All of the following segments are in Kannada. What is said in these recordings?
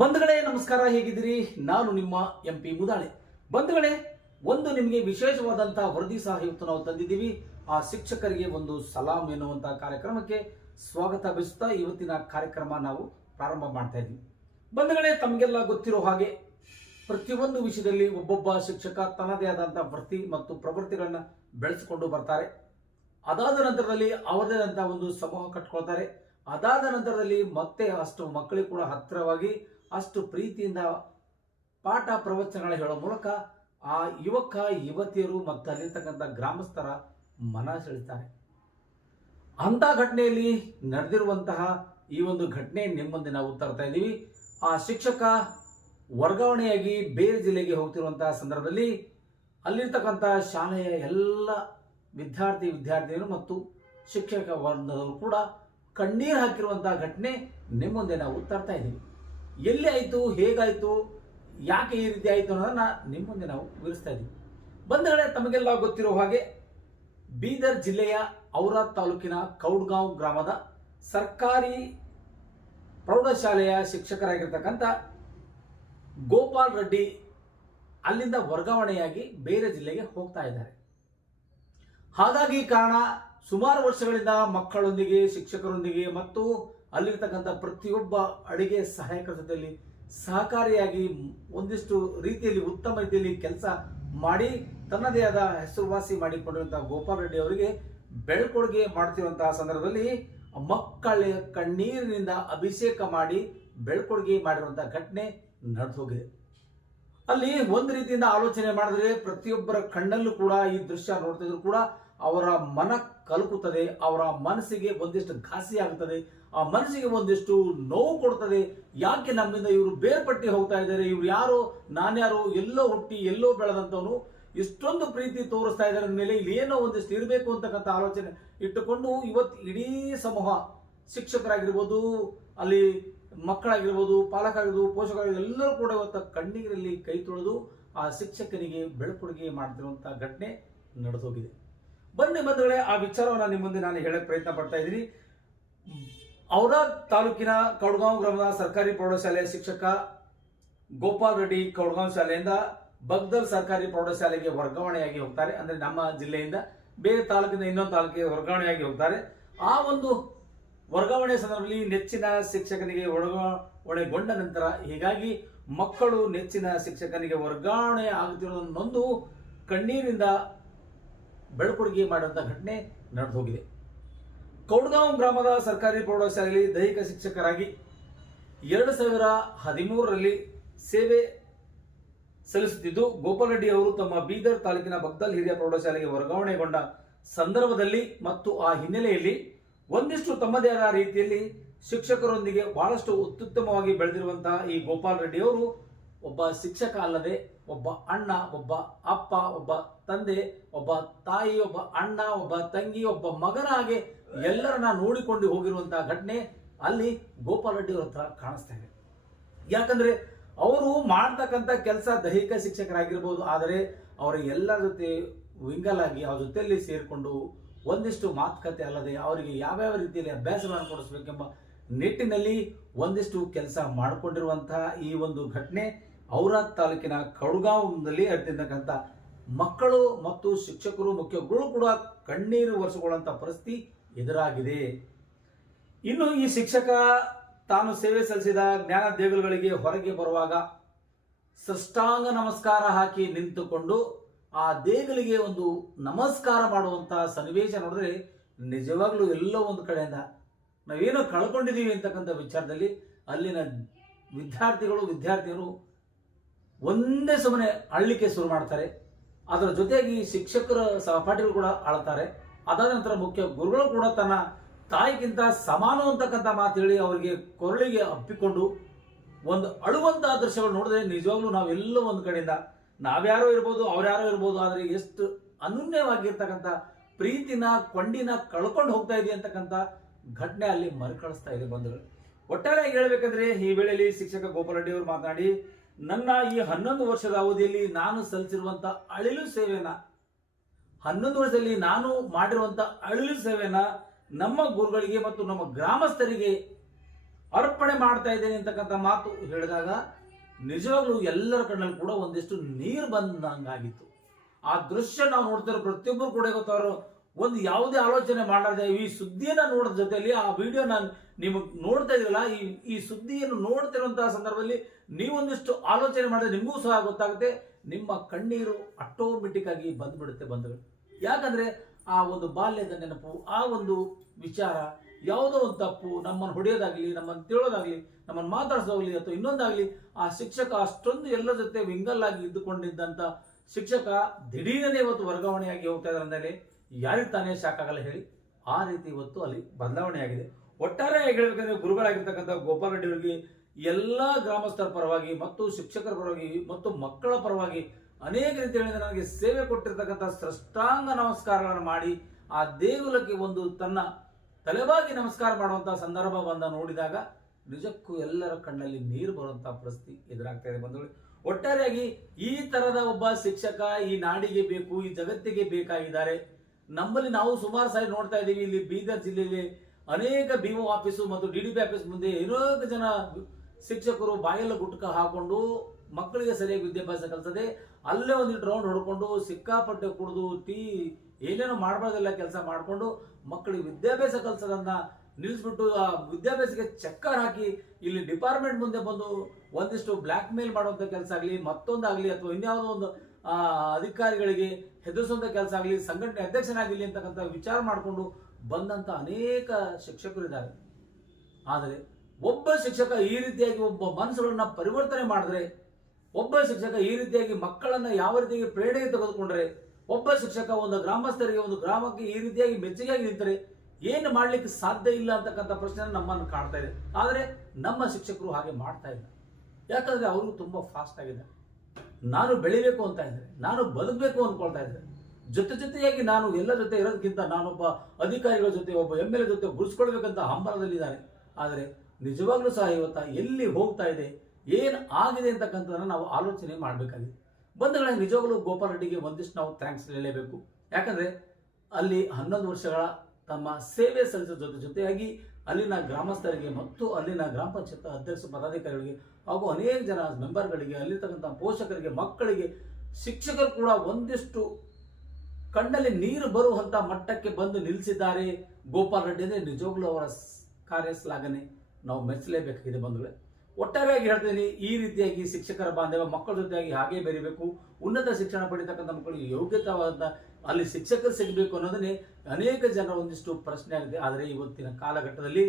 ಬಂಧುಗಳೇ ನಮಸ್ಕಾರ, ಹೇಗಿದ್ದೀರಿ? ನಾನು ನಿಮ್ಮ ಎಂಪಿ ಮುದಾಳೆ. ಬಂಧುಗಳೇ, ಒಂದು ನಿಮಗೆ ವಿಶೇಷವಾದಂತಹ ವರದಿ ಸಹ ಇವತ್ತು ನಾವು ತಂದಿದ್ದೀವಿ. ಆ ಶಿಕ್ಷಕರಿಗೆ ಒಂದು ಸಲಾಂ ಎನ್ನುವಂತಹ ಕಾರ್ಯಕ್ರಮಕ್ಕೆ ಸ್ವಾಗತ ಬಯಸುತ್ತಾ ಇವತ್ತಿನ ಕಾರ್ಯಕ್ರಮ ನಾವು ಪ್ರಾರಂಭ ಮಾಡ್ತಾ ಇದ್ದೀವಿ. ಬಂಧುಗಳೇ, ತಮಗೆಲ್ಲ ಗೊತ್ತಿರೋ ಹಾಗೆ ಪ್ರತಿಯೊಂದು ವಿಷಯದಲ್ಲಿ ಒಬ್ಬೊಬ್ಬ ಶಿಕ್ಷಕ ತನ್ನದೇ ಆದಂತಹ ವೃತ್ತಿ ಮತ್ತು ಪ್ರವೃತ್ತಿಗಳನ್ನ ಬೆಳೆಸಿಕೊಂಡು ಬರ್ತಾರೆ. ಅದಾದ ನಂತರದಲ್ಲಿ ಅವರದೇ ಆದಂತಹ ಒಂದು ಸಮೂಹ ಕಟ್ಕೊಳ್ತಾರೆ. ಅದಾದ ನಂತರದಲ್ಲಿ ಮತ್ತೆ ಅಷ್ಟು ಮಕ್ಕಳಿಗೆ ಕೂಡ ಹತ್ತಿರವಾಗಿ ಅಷ್ಟು ಪ್ರೀತಿಯಿಂದ ಪಾಠ ಪ್ರವಚನಗಳ ಹೇಳೋ ಮೂಲಕ ಆ ಯುವಕ ಯುವತಿಯರು ಮತ್ತು ಅಲ್ಲಿರ್ತಕ್ಕಂಥ ಗ್ರಾಮಸ್ಥರ ಮನ ಸೆಳೆತಾರೆ. ಅಂತ ಘಟನೆಯಲ್ಲಿ ನಡೆದಿರುವಂತಹ ಈ ಒಂದು ಘಟನೆ ನಿಮ್ಮ ಮುಂದೆ ನಾವು ತರ್ತಾ ಇದ್ದೀವಿ. ಆ ಶಿಕ್ಷಕ ವರ್ಗಾವಣೆಯಾಗಿ ಬೇರೆ ಜಿಲ್ಲೆಗೆ ಹೋಗ್ತಿರುವಂತಹ ಸಂದರ್ಭದಲ್ಲಿ ಅಲ್ಲಿರ್ತಕ್ಕಂಥ ಶಾಲೆಯ ಎಲ್ಲ ವಿದ್ಯಾರ್ಥಿನಿಯರು ಮತ್ತು ಶಿಕ್ಷಕ ವರ್ಗದವರು ಕೂಡ ಕಣ್ಣೀರು ಹಾಕಿರುವಂತಹ ಘಟನೆ ನಿಮ್ಮ ಮುಂದೆ ನಾವು ತರ್ತಾ ಇದ್ದೀವಿ. ಎಲ್ಲಿ ಆಯಿತು, ಹೇಗಾಯಿತು, ಯಾಕೆ ಈ ರೀತಿ ಆಯಿತು ಅನ್ನೋದನ್ನ ನಿಮ್ಮ ಮುಂದೆ ನಾವು ವಿವರಿಸ್ತಾ ಇದ್ದೀವಿ. ಬಂಧುಗಳೇ, ತಮಗೆಲ್ಲ ಗೊತ್ತಿರೋ ಹಾಗೆ ಬೀದರ್ ಜಿಲ್ಲೆಯ ಔರಾದ್ ತಾಲೂಕಿನ ಕೌಡ್ಗಾಂವ್ ಗ್ರಾಮದ ಸರ್ಕಾರಿ ಪ್ರೌಢಶಾಲೆಯ ಶಿಕ್ಷಕರಾಗಿರ್ತಕ್ಕಂಥ ಗೋಪಾಲ್ ರೆಡ್ಡಿ ಅಲ್ಲಿಂದ ವರ್ಗಾವಣೆಯಾಗಿ ಬೇರೆ ಜಿಲ್ಲೆಗೆ ಹೋಗ್ತಾ ಇದ್ದಾರೆ. ಹಾಗಾಗಿ ಕಾರಣ ಸುಮಾರು ವರ್ಷಗಳಿಂದ ಮಕ್ಕಳೊಂದಿಗೆ, ಶಿಕ್ಷಕರೊಂದಿಗೆ ಮತ್ತು ಅಲ್ಲಿರ್ತಕ್ಕಂಥ ಪ್ರತಿಯೊಬ್ಬ ಅಡಿಗೆ ಸಹಾಯಕರ ಜೊತೆಯಲ್ಲಿ ಸಹಕಾರಿಯಾಗಿ ಒಂದಿಷ್ಟು ರೀತಿಯಲ್ಲಿ ಉತ್ತಮ ರೀತಿಯಲ್ಲಿ ಕೆಲಸ ಮಾಡಿ ತನ್ನದೇ ಆದ ಹೆಸರುವಾಸಿ ಮಾಡಿಕೊಂಡಿರುವಂತಹ ಗೋಪಾಲ್ ರೆಡ್ಡಿ ಅವರಿಗೆ ಬೆಳ್ಕೊಡುಗೆ ಮಾಡ್ತಿರುವಂತಹ ಸಂದರ್ಭದಲ್ಲಿ ಮಕ್ಕಳ ಕಣ್ಣೀರಿನಿಂದ ಅಭಿಷೇಕ ಮಾಡಿ ಬೆಳ್ಕೊಡುಗೆ ಮಾಡಿರುವಂತಹ ಘಟನೆ ನಡೆದು ಹೋಗಿದೆ. ಅಲ್ಲಿ ಒಂದು ರೀತಿಯಿಂದ ಆಲೋಚನೆ ಮಾಡಿದ್ರೆ ಪ್ರತಿಯೊಬ್ಬರ ಕಣ್ಣಲ್ಲೂ ಕೂಡ ಈ ದೃಶ್ಯ ನೋಡ್ತಿದ್ರು ಕೂಡ ಅವರ ಮನ ಕಲಕುತ್ತದೆ, ಅವರ ಮನಸ್ಸಿಗೆ ಒಂದಿಷ್ಟು ಘಾಸಿ ಆಗುತ್ತದೆ, ಆ ಮನಸ್ಸಿಗೆ ಒಂದಿಷ್ಟು ನೋವು ಕೊಡ್ತದೆ. ಯಾಕೆ ನಮ್ಮಿಂದ ಇವರು ಬೇರ್ಪಟ್ಟಿ ಹೋಗ್ತಾ ಇದ್ದಾರೆ, ಇವ್ರು ಯಾರು, ನಾನ್ಯಾರು, ಎಲ್ಲೋ ಹುಟ್ಟಿ ಎಲ್ಲೋ ಬೆಳೆದಂತವನು ಇಷ್ಟೊಂದು ಪ್ರೀತಿ ತೋರಿಸ್ತಾ ಇದ್ದಾರೆ ಮೇಲೆ ಇಲ್ಲಿ ಏನೋ ಒಂದಿಷ್ಟು ಇರಬೇಕು ಅಂತಕ್ಕಂಥ ಆಲೋಚನೆ ಇಟ್ಟುಕೊಂಡು ಇವತ್ತು ಇಡೀ ಸಮೂಹ, ಶಿಕ್ಷಕರಾಗಿರ್ಬೋದು, ಅಲ್ಲಿ ಮಕ್ಕಳಾಗಿರ್ಬೋದು, ಪಾಲಕರಾಗಿರ್ಬೋದು, ಪೋಷಕರಾಗಿರ್ಬೋದು, ಎಲ್ಲರೂ ಕೂಡ ಇವತ್ತು ಕಣ್ಣೀರಲ್ಲಿ ಕೈ ತೊಳೆದು ಆ ಶಿಕ್ಷಕನಿಗೆ ಬೆಳ್ಕೊಡುಗೆ ಮಾಡ್ತಿರುವಂತಹ ಘಟನೆ ನಡೆದೋಗಿದೆ. ಬನ್ನಿ ಬಂಧುಗಳೇ, ಆ ವಿಚಾರವನ್ನು ನಿಮ್ಮ ಮುಂದೆ ನಾನು ಹೇಳಕ್ ಪ್ರಯತ್ನ ಪಡ್ತಾ ಇದ್ದೀನಿ. ಔರಾದ್ ತಾಲೂಕಿನ ಕೌಡ್ಗಾಂವ್ ಗ್ರಾಮದ ಸರ್ಕಾರಿ ಪ್ರೌಢಶಾಲೆಯ ಶಿಕ್ಷಕ ಗೋಪಾಲ್ ರೆಡ್ಡಿ ಕೌಡ್ಗಾಂವ್ ಶಾಲೆಯಿಂದ ಬಗ್ದಲ್ ಸರ್ಕಾರಿ ಪ್ರೌಢಶಾಲೆಗೆ ವರ್ಗಾವಣೆಯಾಗಿ ಹೋಗ್ತಾರೆ. ಅಂದ್ರೆ ನಮ್ಮ ಜಿಲ್ಲೆಯಿಂದ ಬೇರೆ ತಾಲೂಕಿನ ಇನ್ನೊಂದು ತಾಲೂಕಿಗೆ ವರ್ಗಾವಣೆಯಾಗಿ ಹೋಗ್ತಾರೆ. ಆ ಒಂದು ವರ್ಗಾವಣೆ ಸಂದರ್ಭದಲ್ಲಿ ನೆಚ್ಚಿನ ಶಿಕ್ಷಕನಿಗೆ ವರ್ಗಾವಣೆಗೊಂಡ ನಂತರ ಹೀಗಾಗಿ ಮಕ್ಕಳು ನೆಚ್ಚಿನ ಶಿಕ್ಷಕನಿಗೆ ವರ್ಗಾವಣೆ ಆಗುತ್ತಿರೋದನ್ನೊಂದು ಕಣ್ಣೀರಿಂದ ಬೆಳ್ಕೊಡುಗೆ ಮಾಡುವಂತಹ ಘಟನೆ ನಡೆದು ಹೋಗಿದೆ. ಕೌಡ್ಗಾಂವ್ ಗ್ರಾಮದ ಸರ್ಕಾರಿ ಪ್ರೌಢಶಾಲೆಯಲ್ಲಿ ದೈಹಿಕ ಶಿಕ್ಷಕರಾಗಿ 2013ರಲ್ಲಿ ಸೇವೆ ಸಲ್ಲಿಸುತ್ತಿದ್ದು ಗೋಪಾಲ್ ರೆಡ್ಡಿ ಅವರು ತಮ್ಮ ಬೀದರ್ ತಾಲೂಕಿನ ಬಗ್ದಲ್ ಹಿರಿಯ ಪ್ರೌಢಶಾಲೆಗೆ ವರ್ಗಾವಣೆಗೊಂಡ ಸಂದರ್ಭದಲ್ಲಿ ಮತ್ತು ಆ ಹಿನ್ನೆಲೆಯಲ್ಲಿ ಒಂದಿಷ್ಟು ತಮ್ಮದೇ ಆದ ರೀತಿಯಲ್ಲಿ ಶಿಕ್ಷಕರೊಂದಿಗೆ ಬಹಳಷ್ಟು ಅತ್ಯುತ್ತಮವಾಗಿ ಬೆಳೆದಿರುವಂತಹ ಈ ಗೋಪಾಲ್ ರೆಡ್ಡಿ ಅವರು ಒಬ್ಬ ಶಿಕ್ಷಕ ಅಲ್ಲದೆ ಒಬ್ಬ ಅಣ್ಣ, ಒಬ್ಬ ಅಪ್ಪ, ಒಬ್ಬ ತಂದೆ, ಒಬ್ಬ ತಾಯಿ, ಒಬ್ಬ ಅಣ್ಣ, ಒಬ್ಬ ತಂಗಿ, ಒಬ್ಬ ಮಗನ ಹಾಗೆ ಎಲ್ಲರನ್ನ ನೋಡಿಕೊಂಡು ಹೋಗಿರುವಂತಹ ಘಟನೆ ಅಲ್ಲಿ ಗೋಪಾಲ್ ರೆಡ್ಡಿ ಅವರ ಹತ್ರ ಕಾಣಿಸ್ತಾ ಇದೆ. ಯಾಕಂದ್ರೆ ಅವರು ಮಾಡ್ತಕ್ಕಂಥ ಕೆಲಸ ದೈಹಿಕ ಶಿಕ್ಷಕರಾಗಿರ್ಬೋದು, ಆದರೆ ಅವರ ಎಲ್ಲರ ಜೊತೆ ವಿಂಗಲ್ ಆಗಿ ಅವ್ರ ಜೊತೆಯಲ್ಲಿ ಸೇರಿಕೊಂಡು ಒಂದಿಷ್ಟು ಮಾತುಕತೆ ಅಲ್ಲದೆ ಅವರಿಗೆ ಯಾವ್ಯಾವ ರೀತಿಯಲ್ಲಿ ಅಭ್ಯಾಸಗಳನ್ನು ಕೊಡಿಸಬೇಕೆಂಬ ನಿಟ್ಟಿನಲ್ಲಿ ಒಂದಿಷ್ಟು ಕೆಲಸ ಮಾಡಿಕೊಂಡಿರುವಂತಹ ಈ ಒಂದು ಘಟನೆ ಔರಾದ್ ತಾಲೂಕಿನ ಕೌಡ್ಗಾಂವ್ನಲ್ಲಿ ಅಡ್ತಿರ್ತಕ್ಕಂಥ ಮಕ್ಕಳು ಮತ್ತು ಶಿಕ್ಷಕರು, ಮುಖ್ಯಗಳು ಕೂಡ ಕಣ್ಣೀರು ಒರೆಸಿಕೊಳ್ಳುವಂತ ಪರಿಸ್ಥಿತಿ ಎದುರಾಗಿದೆ. ಇನ್ನು ಈ ಶಿಕ್ಷಕ ತಾನು ಸೇವೆ ಸಲ್ಲಿಸಿದ ಜ್ಞಾನ ದೇಗುಲಗಳಿಗೆ ಹೊರಗೆ ಬರುವಾಗ ಸಾಷ್ಟಾಂಗ ನಮಸ್ಕಾರ ಹಾಕಿ ನಿಂತುಕೊಂಡು ಆ ದೇಗುಲಿಗೆ ಒಂದು ನಮಸ್ಕಾರ ಮಾಡುವಂತಹ ಸನ್ನಿವೇಶ ನೋಡಿದ್ರೆ ನಿಜವಾಗ್ಲೂ ಎಲ್ಲೋ ಒಂದು ಕಡೆಯಿಂದ ನಾವೇನೋ ಕಳ್ಕೊಂಡಿದ್ದೀವಿ ಅಂತಕ್ಕಂಥ ವಿಚಾರದಲ್ಲಿ ಅಲ್ಲಿನ ವಿದ್ಯಾರ್ಥಿನಿಯರು ಒಂದೇ ಸಮನೆ ಅಳ್ಳಿಕೆ ಶುರು ಮಾಡ್ತಾರೆ. ಅದರ ಜೊತೆಗೆ ಶಿಕ್ಷಕರ ಸಹಪಾಠಿಗಳು ಕೂಡ ಅಳ್ತಾರೆ. ಅದಾದ ನಂತರ ಮುಖ್ಯ ಗುರುಗಳು ಕೂಡ ತನ್ನ ತಾಯಿಗಿಂತ ಸಮಾನ ಅಂತಕ್ಕಂಥ ಮಾತು ಹೇಳಿ ಅವರಿಗೆ ಕೊರಳಿಗೆ ಅಪ್ಪಿಕೊಂಡು ಒಂದು ಅಳುವಂತಹ ದೃಶ್ಯಗಳು ನೋಡಿದ್ರೆ ನಿಜವಾಗ್ಲೂ ನಾವೆಲ್ಲೋ ಒಂದು ಕಡೆಯಿಂದ ನಾವ್ಯಾರೋ ಇರ್ಬೋದು, ಅವ್ರ್ಯಾರೋ ಇರ್ಬೋದು, ಆದರೆ ಎಷ್ಟು ಅನನ್ಯವಾಗಿರ್ತಕ್ಕಂಥ ಪ್ರೀತಿನ ಕೊಂಡಿನ ಕಳ್ಕೊಂಡು ಹೋಗ್ತಾ ಇದೆ ಅಂತಕ್ಕಂಥ ಘಟನೆ ಅಲ್ಲಿ ಮರುಕಳಿಸ್ತಾ ಇದೆ. ಬಂಧುಗಳು, ಒಟ್ಟಾರೆಯಾಗಿ ಹೇಳ್ಬೇಕಂದ್ರೆ ಈ ವೇಳೆಯಲ್ಲಿ ಶಿಕ್ಷಕ ಗೋಪಾಲ್ ರೆಡ್ಡಿ ಅವರು ಮಾತನಾಡಿ, ನನ್ನ ಈ 11 ವರ್ಷದ ಅವಧಿಯಲ್ಲಿ ನಾನು ಸಲ್ಲಿಸಿರುವಂತ ಅಳಿಲು ಸೇವೆನ 11 ವರ್ಷದಲ್ಲಿ ನಾನು ಮಾಡಿರುವಂತ ಅಳಿಲು ಸೇವೆನ ನಮ್ಮ ಗುರುಗಳಿಗೆ ಮತ್ತು ನಮ್ಮ ಗ್ರಾಮಸ್ಥರಿಗೆ ಅರ್ಪಣೆ ಮಾಡ್ತಾ ಇದ್ದೇನೆ ಅಂತಕ್ಕಂಥ ಮಾತು ಹೇಳಿದಾಗ ನಿಜವಾಗ್ಲೂ ಎಲ್ಲರ ಕಣ್ಣಲ್ಲಿ ಕೂಡ ಒಂದಿಷ್ಟು ನೀರು ಬಂದಂಗಾಗಿತ್ತು. ಆ ದೃಶ್ಯ ನಾವು ನೋಡ್ತಿರೋ ಪ್ರತಿಯೊಬ್ಬರು ಕೂಡ ಗೊತ್ತವರು ಒಂದು ಯಾವುದೇ ಆಲೋಚನೆ ಮಾಡದೆ ಈ ಸುದ್ದಿಯನ್ನ ನೋಡಿದ ಜೊತೆಯಲ್ಲಿ ಆ ವಿಡಿಯೋ ನಾನು ನಿಮಗೆ ನೋಡ್ತಾ ಇದ್ರಲ್ಲ, ಈ ಸುದ್ದಿಯನ್ನು ನೋಡ್ತಿರುವಂತಹ ಸಂದರ್ಭದಲ್ಲಿ ನೀವೊಂದಿಷ್ಟು ಆಲೋಚನೆ ಮಾಡಿದ್ರೆ ನಿಮಗೂ ಸಹ ಗೊತ್ತಾಗುತ್ತೆ, ನಿಮ್ಮ ಕಣ್ಣೀರು ಆಟೋಮೆಟಿಕ್ ಆಗಿ ಬಂದ್ಬಿಡುತ್ತೆ ಬಂಧುಗಳು. ಯಾಕಂದ್ರೆ ಆ ಒಂದು ಬಾಲ್ಯದ ನೆನಪು, ಆ ಒಂದು ವಿಚಾರ, ಯಾವುದೋ ಒಂದು ತಪ್ಪು ನಮ್ಮನ್ನು ಹೊಡೆಯೋದಾಗ್ಲಿ, ನಮ್ಮನ್ನು ತಿಳೋದಾಗ್ಲಿ, ನಮ್ಮನ್ನು ಮಾತಾಡಿಸೋದಾಗ್ಲಿ ಅಥವಾ ಇನ್ನೊಂದಾಗ್ಲಿ, ಆ ಶಿಕ್ಷಕ ಅಷ್ಟೊಂದು ಎಲ್ಲ ಜೊತೆ ವಿಂಗಲ್ ಆಗಿ ಇದ್ದುಕೊಂಡಿದ್ದಂತ ಶಿಕ್ಷಕ ದಿಢೀರನೇ ಇವತ್ತು ವರ್ಗಾವಣೆಯಾಗಿ ಹೋಗ್ತಾ ಇದ್ದಾರೆ ಅಂದಲ್ಲಿ ಯಾರಿಗೆ ತಾನೇ ಶಾಕ್ ಆಗಲ್ಲ ಹೇಳಿ. ಆ ರೀತಿ ಇವತ್ತು ಅಲ್ಲಿ ಬದಲಾವಣೆ ಆಗಿದೆ. ಒಟ್ಟಾರೆಯಾಗಿ ಹೇಳ್ಬೇಕಂದ್ರೆ ಗುರುಗಳಾಗಿರ್ತಕ್ಕಂಥ ಗೋಪಾಲ್ ರೆಡ್ಡಿ ಅವರಿಗೆ ಎಲ್ಲಾ ಗ್ರಾಮಸ್ಥರ ಪರವಾಗಿ ಮತ್ತು ಶಿಕ್ಷಕರ ಪರವಾಗಿ ಮತ್ತು ಮಕ್ಕಳ ಪರವಾಗಿ ಅನೇಕ ರೀತಿಗಳಿಂದ ನನಗೆ ಸೇವೆ ಕೊಟ್ಟಿರ್ತಕ್ಕಂಥ ಸೃಷ್ಟಾಂಗ ನಮಸ್ಕಾರಗಳನ್ನು ಮಾಡಿ ಆ ದೇಗುಲಕ್ಕೆ ಒಂದು ತನ್ನ ತಲೆಬಾಗಿ ನಮಸ್ಕಾರ ಮಾಡುವಂತಹ ಸಂದರ್ಭ ಬಂದ ನೋಡಿದಾಗ ನಿಜಕ್ಕೂ ಎಲ್ಲರ ಕಣ್ಣಲ್ಲಿ ನೀರು ಬರುವಂತಹ ಪರಿಸ್ಥಿತಿ ಎದುರಾಗ್ತಾ ಇದೆ ಬಂಧುಗಳು. ಒಟ್ಟಾರೆಯಾಗಿ ಈ ತರದ ಒಬ್ಬ ಶಿಕ್ಷಕ ಈ ನಾಡಿಗೆ ಬೇಕು, ಈ ಜಗತ್ತಿಗೆ ಬೇಕಾಗಿದ್ದಾರೆ. ನಮ್ಮಲ್ಲಿ ನಾವು ಸುಮಾರು ಸಾರಿ ನೋಡ್ತಾ ಇದ್ದೀವಿ, ಇಲ್ಲಿ ಬೀದರ್ ಜಿಲ್ಲೆಯಲ್ಲಿ ಅನೇಕ ಬಿಒ ಆಫೀಸು ಮತ್ತು ಡಿಡಿಪಿ ಆಫೀಸ್ ಮುಂದೆ ಅನೇಕ ಜನ ಶಿಕ್ಷಕರು ಬಾಯೆಲ್ಲ ಗುಟ್ಕ ಹಾಕೊಂಡು ಮಕ್ಕಳಿಗೆ ಸರಿಯಾಗಿ ವಿದ್ಯಾಭ್ಯಾಸ ಕಲಿಸದೆ ಅಲ್ಲೇ ಒಂದಿಟ್ಟು ರೌಂಡ್ ಹೊಡ್ಕೊಂಡು ಸಿಕ್ಕಾಪಟ್ಟೆ ಕುಡಿದು ಟೀ ಏನೇನೋ ಮಾಡಬಾರ್ದೆಲ್ಲ ಕೆಲಸ ಮಾಡಿಕೊಂಡು ಮಕ್ಕಳಿಗೆ ವಿದ್ಯಾಭ್ಯಾಸ ಕಲಿಸೋದನ್ನ ನಿಲ್ಲಿಸ್ಬಿಟ್ಟು ಆ ವಿದ್ಯಾಭ್ಯಾಸಕ್ಕೆ ಚಕ್ಕರ್ ಹಾಕಿ ಇಲ್ಲಿ ಡಿಪಾರ್ಟ್ಮೆಂಟ್ ಮುಂದೆ ಬಂದು ಒಂದಿಷ್ಟು ಬ್ಲ್ಯಾಕ್ ಮೇಲ್ ಮಾಡುವಂತ ಕೆಲಸ ಆಗಲಿ, ಮತ್ತೊಂದಾಗಲಿ ಅಥವಾ ಇನ್ಯಾವುದೋ ಒಂದು ಅಧಿಕಾರಿಗಳಿಗೆ ಹೆದರಿಸುವಂತ ಕೆಲಸ ಆಗಲಿ, ಸಂಘಟನೆ ಅಧ್ಯಕ್ಷನಾಗಲಿ ಅಂತಕ್ಕಂಥ ವಿಚಾರ ಮಾಡಿಕೊಂಡು ಬಂದಂತ ಅನೇಕ ಶಿಕ್ಷಕರು ಇದ್ದಾರೆ. ಆದರೆ ಒಬ್ಬ ಶಿಕ್ಷಕ ಈ ರೀತಿಯಾಗಿ ಒಬ್ಬ ಮನಸ್ಸುಗಳನ್ನ ಪರಿವರ್ತನೆ ಮಾಡಿದ್ರೆ, ಒಬ್ಬ ಶಿಕ್ಷಕ ಈ ರೀತಿಯಾಗಿ ಮಕ್ಕಳನ್ನ ಯಾವ ರೀತಿಯಾಗಿ ಪ್ರೇರಣೆಗೆ ತೆಗೆದುಕೊಂಡ್ರೆ, ಒಬ್ಬ ಶಿಕ್ಷಕ ಒಂದು ಗ್ರಾಮಸ್ಥರಿಗೆ ಒಂದು ಗ್ರಾಮಕ್ಕೆ ಈ ರೀತಿಯಾಗಿ ಮೆಚ್ಚುಗೆಯಾಗಿ ನಿಂತರೆ ಏನು ಮಾಡ್ಲಿಕ್ಕೆ ಸಾಧ್ಯ ಇಲ್ಲ ಅಂತಕ್ಕಂಥ ಪ್ರಶ್ನೆ ನಮ್ಮನ್ನು ಕಾಡ್ತಾ ಇದೆ. ಆದರೆ ನಮ್ಮ ಶಿಕ್ಷಕರು ಹಾಗೆ ಮಾಡ್ತಾ ಇಲ್ಲ. ಯಾಕಂದ್ರೆ ಅವರು ತುಂಬಾ ಫಾಸ್ಟ್ ಆಗಿದ್ದಾರೆ. ನಾನು ಬೆಳಿಬೇಕು ಅಂತ ಇದ್ದಾರೆ, ನಾನು ಬದುಕಬೇಕು ಅನ್ಕೊಳ್ತಾ ಇದ್ದಾರೆ. ಜೊತೆಯಾಗಿ ನಾನು ಎಲ್ಲ ಜೊತೆ ಇರೋದಕ್ಕಿಂತ ನಾನೊಬ್ಬ ಅಧಿಕಾರಿಗಳ ಜೊತೆ, ಒಬ್ಬ MLA ಜೊತೆ ಗುರುಸ್ಕೊಳ್ಬೇಕಂತ ಹಂಬಲದಲ್ಲಿದ್ದಾರೆ. ಆದರೆ ನಿಜವಾಗ್ಲೂ ಸಹ ಇವತ್ತ ಎಲ್ಲಿ ಹೋಗ್ತಾ ಇದೆ, ಏನು ಆಗಿದೆ ಅಂತಕ್ಕಂಥದನ್ನ ನಾವು ಆಲೋಚನೆ ಮಾಡಬೇಕಾಗಿದೆ. ಬಂಧುಗಳೇ, ನಿಜವಾಗ್ಲೂ ಗೋಪಾಲ್ ರೆಡ್ಡಿಗೆ ಒಂದಿಷ್ಟು ನಾವು ಥ್ಯಾಂಕ್ಸ್ ಹೇಳಲೇಬೇಕು. ಯಾಕಂದ್ರೆ ಅಲ್ಲಿ 11 ವರ್ಷಗಳ ತಮ್ಮ ಸೇವೆ ಸಲ್ಲಿಸೋ ಜೊತೆಯಾಗಿ ಅಲ್ಲಿನ ಗ್ರಾಮಸ್ಥರಿಗೆ ಮತ್ತು ಅಲ್ಲಿನ ಗ್ರಾಮ ಪಂಚಾಯತ್ ಅಧ್ಯಕ್ಷ ಪದಾಧಿಕಾರಿಗಳಿಗೆ ಹಾಗೂ ಅನೇಕ ಜನ ಮೆಂಬರ್ಗಳಿಗೆ, ಅಲ್ಲಿರ್ತಕ್ಕಂಥ ಪೋಷಕರಿಗೆ, ಮಕ್ಕಳಿಗೆ, ಶಿಕ್ಷಕರು ಕೂಡ ಒಂದಿಷ್ಟು ಕಣ್ಣಲ್ಲಿ ನೀರು ಬರುವಂತ ಮಟ್ಟಕ್ಕೆ ಬಂದು ನಿಲ್ಲಿಸಿದ್ದಾರೆ ಗೋಪಾಲ್ ರೆಡ್ಡಿ. ಅಂದ್ರೆ ನಿಜವಾಗ್ಲೂ ಅವರ ಕಾರ್ಯ ಶ್ಲಾಘನೆ ನಾವು ಮೆಚ್ಚಲೇಬೇಕಾಗಿದೆ ಬಂಧುಗಳೇ. ಒಟ್ಟಾರೆಯಾಗಿ ಹೇಳ್ತೀನಿ, ಈ ರೀತಿಯಾಗಿ ಶಿಕ್ಷಕರ ಬಾಂಧವ್ಯ ಮಕ್ಕಳ ಜೊತೆಯಾಗಿ ಹಾಗೆ ಬೆರಿಬೇಕು. ಉನ್ನತ ಶಿಕ್ಷಣ ಪಡೆಯತಕ್ಕಂಥ ಮಕ್ಕಳಿಗೆ ಯೋಗ್ಯತಾವಾದ ಅಲ್ಲಿ ಶಿಕ್ಷಕರು ಸಿಗಬೇಕು ಅನ್ನೋದನ್ನೇ ಅನೇಕ ಜನರ ಒಂದಿಷ್ಟು ಪ್ರಶ್ನೆ ಆಗಿದೆ. ಆದರೆ ಇವತ್ತಿನ ಕಾಲಘಟ್ಟದಲ್ಲಿ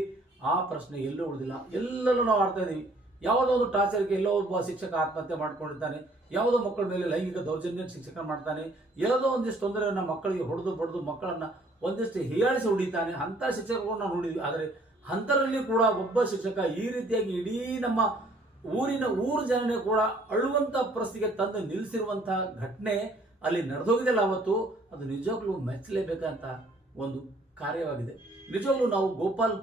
ಆ ಪ್ರಶ್ನೆ ಎಲ್ಲೂ ಉಳಿದಿಲ್ಲ. ಎಲ್ಲರೂ ನಾವು ಆಡ್ತಾ ಇದೀವಿ. ಯಾವುದೋ ಒಂದು ಟಾರ್ಚರ್ಗೆ ಎಲ್ಲೋ ಒಬ್ಬ ಶಿಕ್ಷಕ ಆತ್ಮಹತ್ಯೆ ಮಾಡ್ಕೊಂಡಿರ್ತಾನೆ, ಯಾವುದೋ ಮಕ್ಕಳ ಮೇಲೆ ಲೈಂಗಿಕ ದೌರ್ಜನ್ಯ ಶಿಕ್ಷಕ ಮಾಡ್ತಾನೆ, ಯಾವುದೋ ಒಂದಿಷ್ಟು ತೊಂದರೆಯನ್ನ ಮಕ್ಕಳಿಗೆ ಹೊಡೆದು ಬಡ್ದು ಮಕ್ಕಳನ್ನ ಒಂದಿಷ್ಟು ಹೀಯಾಳಿಸಿ ಹೊಡಿತಾನೆ. ಅಂತ ಶಿಕ್ಷಕರನ್ನು ನಾವು ನೋಡಿದ್ವಿ. ಆದರೆ ಅಂತರಲ್ಲಿ ಕೂಡ ಒಬ್ಬ ಶಿಕ್ಷಕ ಈ ರೀತಿಯಾಗಿ ಇಡೀ ನಮ್ಮ ಊರು ಜನನೇ ಕೂಡ ಅಳುವಂತ ಪರಿಸ್ಥಿತಿಗೆ ತಂದು ನಿಲ್ಲಿಸಿರುವಂತಹ ಘಟನೆ ಅಲ್ಲಿ ನಡೆದೋಗಿದೆಲ್ಲ ಅವತ್ತು. ಅದು ನಿಜವಾಗ್ಲೂ ಮೆಚ್ಚಲೇಬೇಕಂತ ಒಂದು ಕಾರ್ಯವಾಗಿದೆ. ನಿಜವಾಗ್ಲೂ ನಾವು ಗೋಪಾಲ್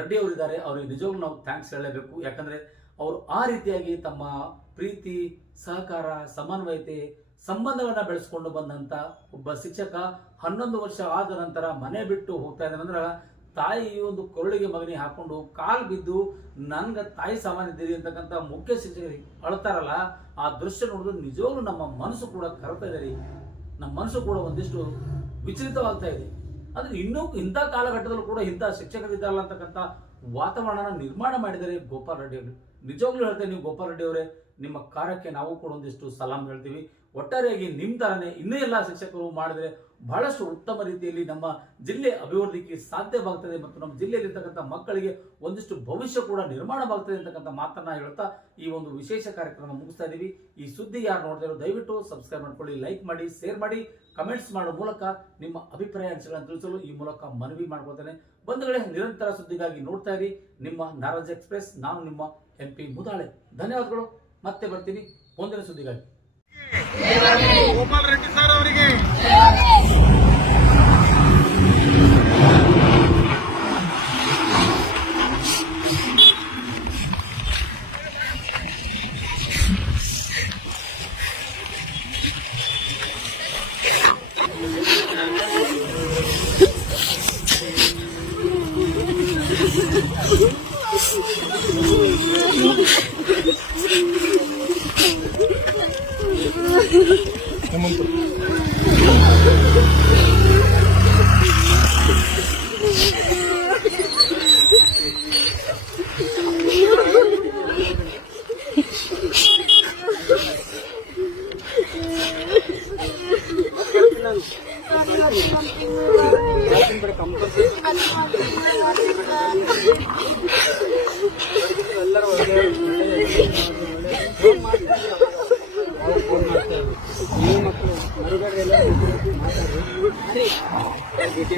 ರೆಡ್ಡಿ ಅವರಿದ್ದಾರೆ, ಅವರಿಗೆ ನಿಜವಾಗ್ಲೂ ನಾವು ಥ್ಯಾಂಕ್ಸ್ ಹೇಳಲೇಬೇಕು. ಯಾಕಂದ್ರೆ ಅವರು ಆ ರೀತಿಯಾಗಿ ತಮ್ಮ ಪ್ರೀತಿ, ಸಹಕಾರ, ಸಮನ್ವಯತೆ, ಸಂಬಂಧಗಳನ್ನ ಬೆಳೆಸ್ಕೊಂಡು ಬಂದಂತ ಒಬ್ಬ ಶಿಕ್ಷಕ 11 ವರ್ಷ ಆದ ನಂತರ ಮನೆ ಬಿಟ್ಟು ಹೋಗ್ತಾ ಇದ್ದಾನೆ ಅಂದ್ರೆ ತಾಯಿ ಒಂದು ಕೊರಳಿಗೆ ಮಗನಿ ಹಾಕೊಂಡು ಕಾಲ್ ಬಿದ್ದು ನನ್ಗ ತಾಯಿ ಸಾಮಾನ್ಯ ಇದ್ದೀರಿ ಅಂತಕ್ಕಂಥ ಮುಖ್ಯ ಶಿಕ್ಷಕರಿಗೆ ಅಳ್ತಾರಲ್ಲ, ಆ ದೃಶ್ಯ ನೋಡಿದ್ರೆ ನಿಜವಾಗ್ಲೂ ನಮ್ಮ ಮನಸ್ಸು ಕೂಡ ಕರತಾ ಇದೆ ರೀ. ನಮ್ಮ ಮನಸ್ಸು ಕೂಡ ಒಂದಿಷ್ಟು ವಿಚಲಿತವಾಗ್ತಾ ಇದೆ. ಅಂದ್ರೆ ಇನ್ನೂ ಇಂಥ ಕಾಲಘಟ್ಟದಲ್ಲೂ ಕೂಡ ಇಂಥ ಶಿಕ್ಷಕರಿದ್ದಾರಲ್ಲ ಅಂತಕ್ಕಂಥ ವಾತಾವರಣ ನಿರ್ಮಾಣ ಮಾಡಿದರೆ ಗೋಪಾಲ್ ರೆಡ್ಡಿ ಅವರು. ನಿಜವಾಗ್ಲೂ ಹೇಳ್ತೇವೆ, ನೀವು ಗೋಪಾಲ್ ರೆಡ್ಡಿ ಅವರೇ, ನಿಮ್ಮ ಕಾರ್ಯಕ್ಕೆ ನಾವು ಕೂಡ ಒಂದಿಷ್ಟು ಸಲಾಂ ಹೇಳ್ತೀವಿ. ಒಟ್ಟಾರೆಯಾಗಿ ನಿಮ್ಮ ತರನೇ ಇನ್ನೂ ಎಲ್ಲ ಶಿಕ್ಷಕರು ಮಾಡಿದರೆ ಬಹಳಷ್ಟು ಉತ್ತಮ ರೀತಿಯಲ್ಲಿ ನಮ್ಮ ಜಿಲ್ಲೆ ಅಭಿವೃದ್ಧಿಗೆ ಸಾಧ್ಯವಾಗ್ತದೆ ಮತ್ತು ನಮ್ಮ ಜಿಲ್ಲೆಯಲ್ಲಿರ್ತಕ್ಕಂಥ ಮಕ್ಕಳಿಗೆ ಒಂದಿಷ್ಟು ಭವಿಷ್ಯ ಕೂಡ ನಿರ್ಮಾಣವಾಗ್ತದೆ ಅಂತಕ್ಕಂಥ ಮಾತನ್ನ ಹೇಳ್ತಾ ಈ ಒಂದು ವಿಶೇಷ ಕಾರ್ಯಕ್ರಮ ಮುಗಿಸ್ತಾ ಇದೀವಿ. ಈ ಸುದ್ದಿ ಯಾರು ನೋಡ್ತಾ ದಯವಿಟ್ಟು ಸಬ್ಸ್ಕ್ರೈಬ್ ಮಾಡ್ಕೊಳ್ಳಿ, ಲೈಕ್ ಮಾಡಿ, ಶೇರ್ ಮಾಡಿ, ಕಮೆಂಟ್ಸ್ ಮಾಡೋ ಮೂಲಕ ನಿಮ್ಮ ಅಭಿಪ್ರಾಯ ಅಂಶಗಳನ್ನು ತಿಳಿಸಲು ಈ ಮೂಲಕ ಮನವಿ ಮಾಡ್ಕೊಳ್ತೇನೆ. ಬಂಧುಗಳೇ, ನಿರಂತರ ಸುದ್ದಿಗಾಗಿ ನೋಡ್ತಾ ಇರಿ ನಿಮ್ಮ ನಾರಾಜ್ ಎಕ್ಸ್ಪ್ರೆಸ್. ನಾನು ನಿಮ್ಮ MP ಮುದಾಳೆ. ಧನ್ಯವಾದಗಳು. ಮತ್ತೆ ಬರ್ತೀನಿ ಮುಂದಿನ ಸುದ್ದಿಗಾಗಿ. ಗೋಪಾಲ್ ರೆಡ್ಡಿ ಸರ್ ಅವರಿಗೆ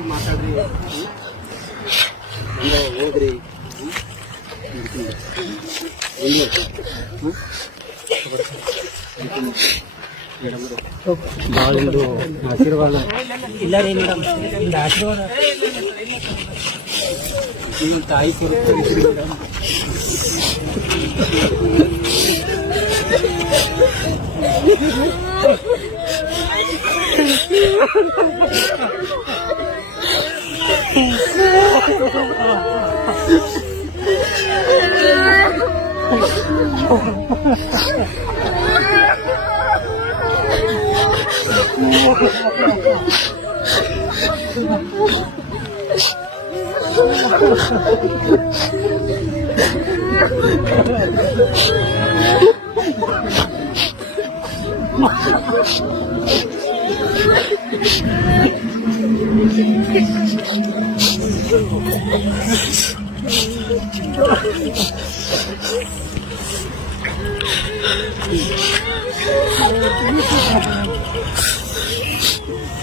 ಮಾತಾಡ್ರಿ ಹೋದ್ರಿ ಭಾಳ ಆಶೀರ್ವಾದ ಇಲ್ಲ ರೀ ಮೇಡಮ್ ನಿಮ್ದು ಆಶೀರ್ವಾದ ನಿಮ್ಮ ತಾಯಿ ಕೊಡ್ತೀರಿ ಮೇಡಮ್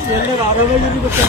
ಎಲ್ಲರೂ ಆರಾಮಾಗಿರ್ಬೇಕು.